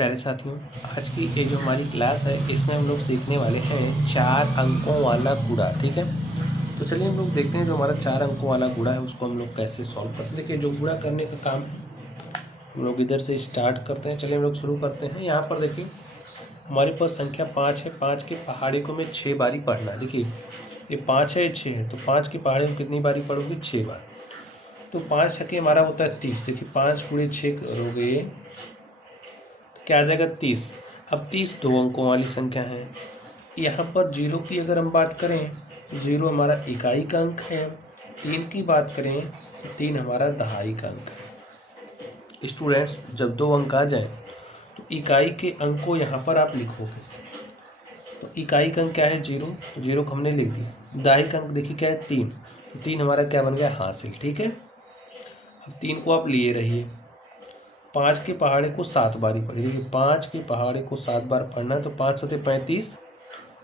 प्यारे साथियों, आज की ये जो हमारी क्लास है इसमें हम लोग सीखने वाले हैं 4 अंकों वाला गुणा। ठीक है, तो चलिए हम लोग देखते हैं जो हमारा 4 अंकों वाला गुणा है उसको हम लोग कैसे सॉल्व करते हैं। देखिए, जो गुणा करने का काम हम लोग इधर से स्टार्ट करते हैं। चलिए हम लोग शुरू करते हैं। यहाँ पर देखिए हमारे पास संख्या 5 है। 5 की पहाड़ी को मैं 6 बारी पढ़ना है। देखिए ये 5 है, ये 6 है, तो 5 की पहाड़ी को कितनी बारी पढ़ोगे? 6 बार। तो 5 छक्के हमारा होता है 30। देखिए 5 गुणे 6 करोगे क्या आ जाएगा? 30। अब 30 दो अंकों वाली संख्या है। यहाँ पर जीरो की अगर हम बात करें तो जीरो हमारा इकाई का अंक है। 3 की बात करें तो 3 हमारा दहाई का अंक है। स्टूडेंट्स, जब दो अंक आ जाए तो इकाई के अंक को यहाँ पर आप लिखोगे। तो इकाई का अंक क्या है? जीरो, तो जीरो को हमने लिख दिया। दहाई का अंक देखिए क्या है? 3, तो 3 हमारा क्या बन गया? हासिल। ठीक है, अब 3 को आप लिए रहिए। 5 के पहाड़े को 7 बारी पढ़ी। देखिए 5 के पहाड़े को 7 बार पढ़ना है, तो 5 सते 35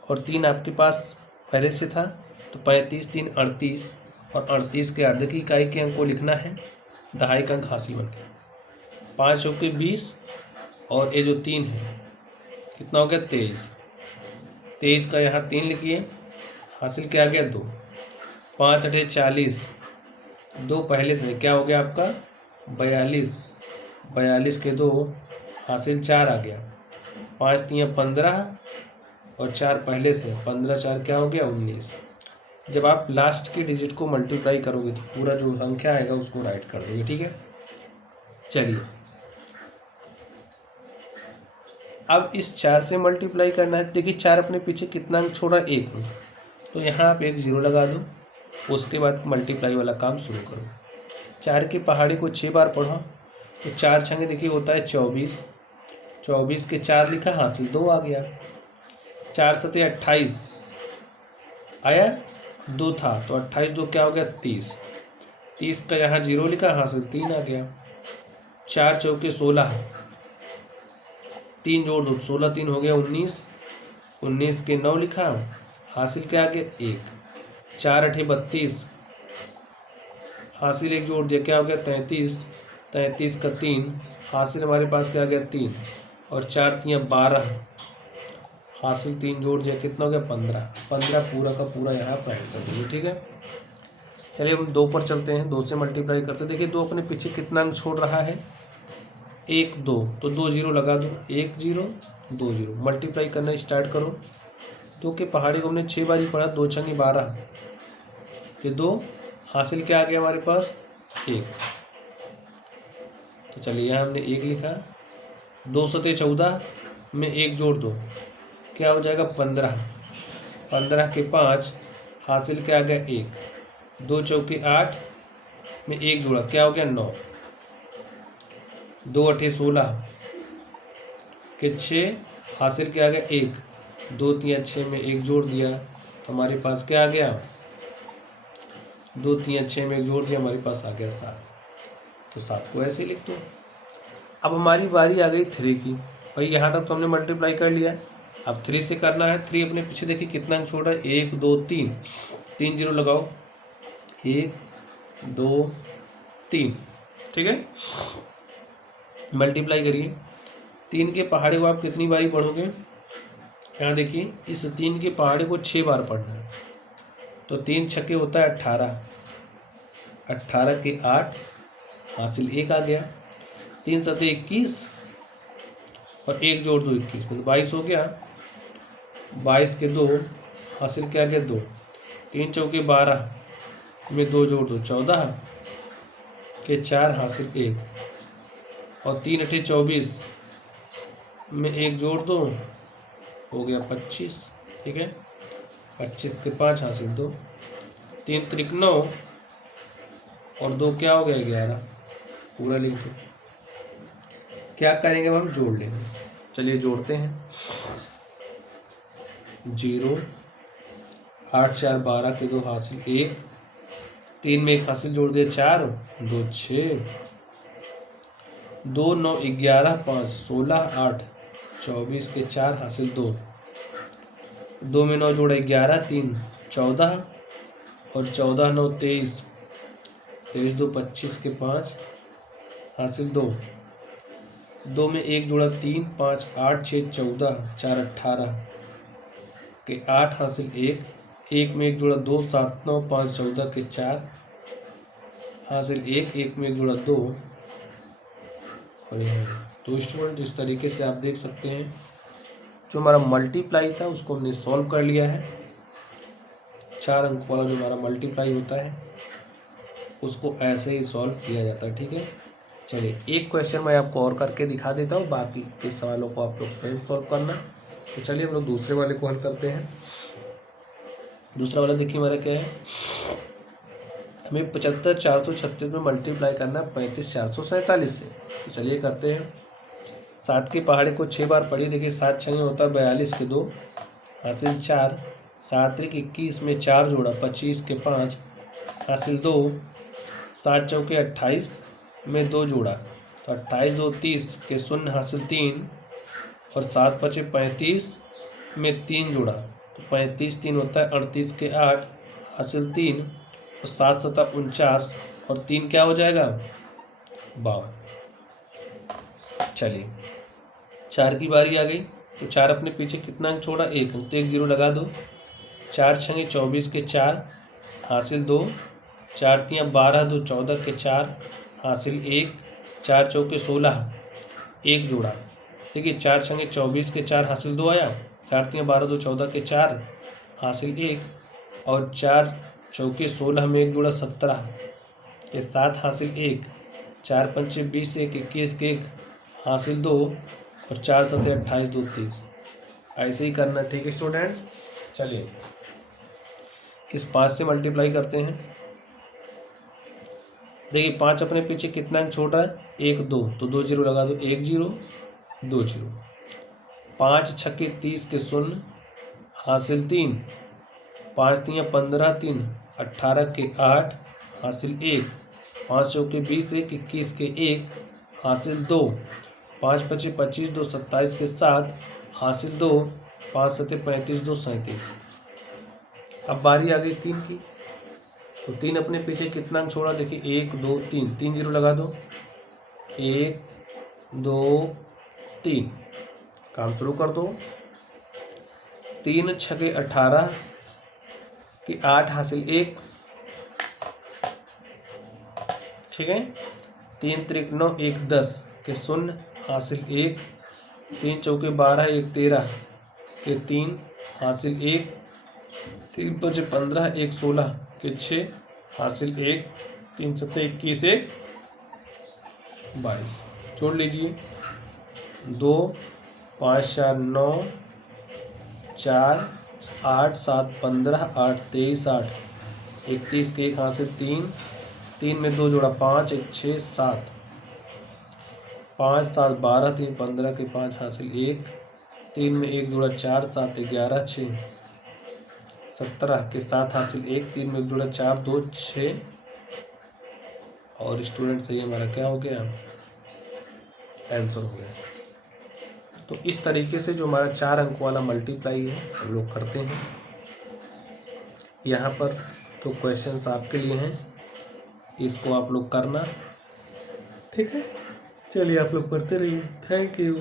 और 3 आपके पास पहले से था, तो 35 3 38 और 38 के अर्ध की इकाई के अंक को लिखना है। दहाई का अंक हासिल बन गया। 5 चौके 20 और ये जो 3 है कितना हो गया? 23। 23 का यहाँ 3 लिखिए, हासिल क्या आ गया? 2। 5 अठे 40, 2 पहले से क्या हो गया आपका? 42। 42 के 2 हासिल 4 आ गया। 5 3 15 और 4 पहले से, 15 4 क्या हो गया? 19। जब आप लास्ट की डिजिट को मल्टीप्लाई करोगे तो पूरा जो संख्या आएगा उसको राइट कर दोगे। ठीक है, चलिए अब इस 4 से मल्टीप्लाई करना है। देखिए 4 अपने पीछे कितना अंक छोड़ा? 1 अंक, तो यहाँ आप 1 0 लगा दो। उसके बाद मल्टीप्लाई वाला काम शुरू करो। 4 की पहाड़ी को 6 बार पढ़ो, तो 4 छंगे देखिए होता है 24। 24 के 4 लिखा, हासिल 2 आ गया। 4 सते 28 आया, 2 था, तो 28 2 क्या हो गया? 30। 30 का यहाँ 0 लिखा, हासिल 3 आ गया। 4 चौके 16, 3 जोड़ दो, 16 3 हो गया 19। 19 के 9 लिखा, हासिल क्या आ गया? 1। 4 अठे 32, हासिल 1 जोड़ दिया, क्या हो गया? 33। 33 का 3, हासिल हमारे पास क्या आ गया? 3 और 4 3 12, हासिल 3 जोड़ दिया, कितना हो गया? 15। 15 पूरा का पूरा यहाँ पर ऐड कर देंगे। ठीक है, चलिए हम 2 पर चलते हैं। 2 से मल्टीप्लाई करते हैं। देखिए 2 अपने पीछे कितना अंक छोड़ रहा है? 1 2, तो 2 0 लगा दो। 1 0 2 0, मल्टीप्लाई करना स्टार्ट करो। 2 के पहाड़ी को हमने 6 बारी पढ़ा, 2 छंगे 12 के 2, हासिल क्या आ गया हमारे पास? 1। तो चलिए यहाँ हमने 1 लिखा। 2 सते 14 में 1 जोड़ दो, क्या हो जाएगा? 15। 15 के 5, हासिल क्या आ गया? 1। 2 चौके 8 में 1 जोड़ा, क्या हो गया? 9। 2 अठे 16 के 6, हासिल क्या आ गया? 1। 2 3 6 में 1 जोड़ दिया, हमारे पास क्या आ गया? 2 3 6 में 1 जोड़ दिया, हमारे पास आ गया 7। तो 7 को ऐसे लिख दो। अब हमारी बारी आ गई 3 की। भाई यहाँ तक तो हमने मल्टीप्लाई कर लिया है, अब 3 से करना है। 3 अपने पीछे देखिए कितना अंक छोड़ा है? 1 2 3, 3 0 लगाओ। 1 2 3, ठीक है, मल्टीप्लाई करिए। 3 के पहाड़े को आप कितनी बारी पढ़ोगे? यहाँ देखिए इस 3 के पहाड़े को 6 बार पढ़ना है, तो 3 छक्के होता है 18। 18 के 8, हासिल 1 आ गया। 3 सते 21 और 1 जोड़ दो 21 में 22 हो गया। 22 के 2, हासिल क्या आ गया? 2। 3 चौके 12 में 2 जोड़ दो, 14 के 4, हासिल 1 और 3 अठे 24 में 1 जोड़ दो, हो गया 25। ठीक है, 25 के 5, हासिल 2। 3 त्रिक 9 और 2 क्या हो गया? 11। पूरा लिख दो। क्या करेंगे? अब हम जोड़ लेंगे। चलिए जोड़ते हैं। 0 8 4 12 के 2, हासिल 1। 3 में 1 हासिल जोड़ दिया, 4 2 6, 2 9 11 5 16 8 24 के 4, हासिल 2। 2 में 9 जोड़ा 11, 3 14 और 14 9 23, 23 2 25 के 5, हासिल 2। 2 में 1 जोड़ा 3, 5 8 6 14, 4 18 के 8 हासिल 1 में 1 जोड़ा 2 7 9 5 14 के 4 हासिल 1 में 1 जोड़ा 2 और ये तो स्टूडेंट इस तरीके से आप देख सकते हैं जो हमारा मल्टीप्लाई था उसको हमने सॉल्व कर लिया है। 4 अंक वाला जो हमारा मल्टीप्लाई होता है उसको ऐसे ही सॉल्व किया जाता है। ठीक है, चलिए एक क्वेश्चन मैं आपको और करके दिखा देता हूँ, बाकी के सवालों को आप लोग स्वयं सॉल्व करना। तो चलिए हम लोग दूसरे वाले को हल करते हैं। दूसरा वाला देखिए हमारा क्या है, हमें 75 436 में मल्टीप्लाई करना 35 447 से। तो चलिए करते हैं। 7 की पहाड़ी को 6 बार पढ़ी, देखिए 7 छः होता है 42 के 2 हासिल 4, 7 त्रिक 21 में 4 जोड़ा 25 के 5 हासिल 2, 7 चौके 28 में 2 जोड़ा तो 28 2 30 के 0 हासिल 3 और 7 पचे 35 में 3 जोड़ा तो 35 3 होता है 38 के 8 हासिल 3 और 7 7 49 और 3 क्या हो जाएगा 52। चलिए 4 की बारी आ गई तो 4 अपने पीछे कितना अंक छोड़ा 1 अंक, तो 1 0 लगा दो। 4 छंगे 24 के 4 हासिल 2, 4 तियाँ 12 2 14 के 4 हासिल 1, 4 चौके 16 1 जोड़ा। देखिए 4 छंगे 24 के 4 हासिल 2 आया, 4 तियाँ 12 2 14 के 4 हासिल 1 और 4 चौके 16 में 1 जोड़ा 17 के 7 हासिल 1, 4 पंचे 20 1 21 के 1 हासिल 2 और 4 सत्ते 28 2 30। ऐसे ही करना। ठीक है स्टूडेंट, चलिए इस 5 से मल्टीप्लाई करते हैं। देखिए 5 अपने पीछे कितना अंक छोड़ रहा है 1 2 तो 2 0 लगा दो 1 0 2 0। 5 छक्के 30 के 0 हासिल 3, 5 तियाँ 15 3 18 के 8 हासिल 1, 5 चौके 20 1 21 के 1 हासिल 2, 5 पचे 25 2 27 के 7 हासिल 2, 5 सत्ते 35 2 37। अब बारी आ गई 3 की, तो 3 अपने पीछे कितना अंक छोड़ा देखिए 1 2 3 3 0 लगा दो 1 2 3। काम शुरू कर दो। 3 छके 18 की 8 हासिल 1। ठीक है, 3 त्रिक 9 1 10 के 0 हासिल 1, 3 चौके 12 1 13 के 3 हासिल 1, 3 पचे 15 1 16 के 6 हासिल 1, 3 सत्ते 21 1 22। जोड़ लीजिए 2 5 4 9 4 8 7 15 8 23 8 31 के 1 हासिल 3, 3 में 2 जोड़ा 5 1 6 7, 5 7 12 3 15 के 5 हासिल 1, 3 में 1 जोड़ा 4 7 11 6 17 के 7 हासिल 1, 3 में 1 जोड़ा 4 2 6 और स्टूडेंट से ये हमारा क्या हो गया आंसर हो गया। तो इस तरीके से जो हमारा 4 अंक वाला मल्टीप्लाई है हम लोग करते हैं। यहाँ पर तो क्वेश्चंस आपके लिए हैं, इसको आप लोग करना। ठीक है, चलिए आप लोग पढ़ते रहिए। Thank you.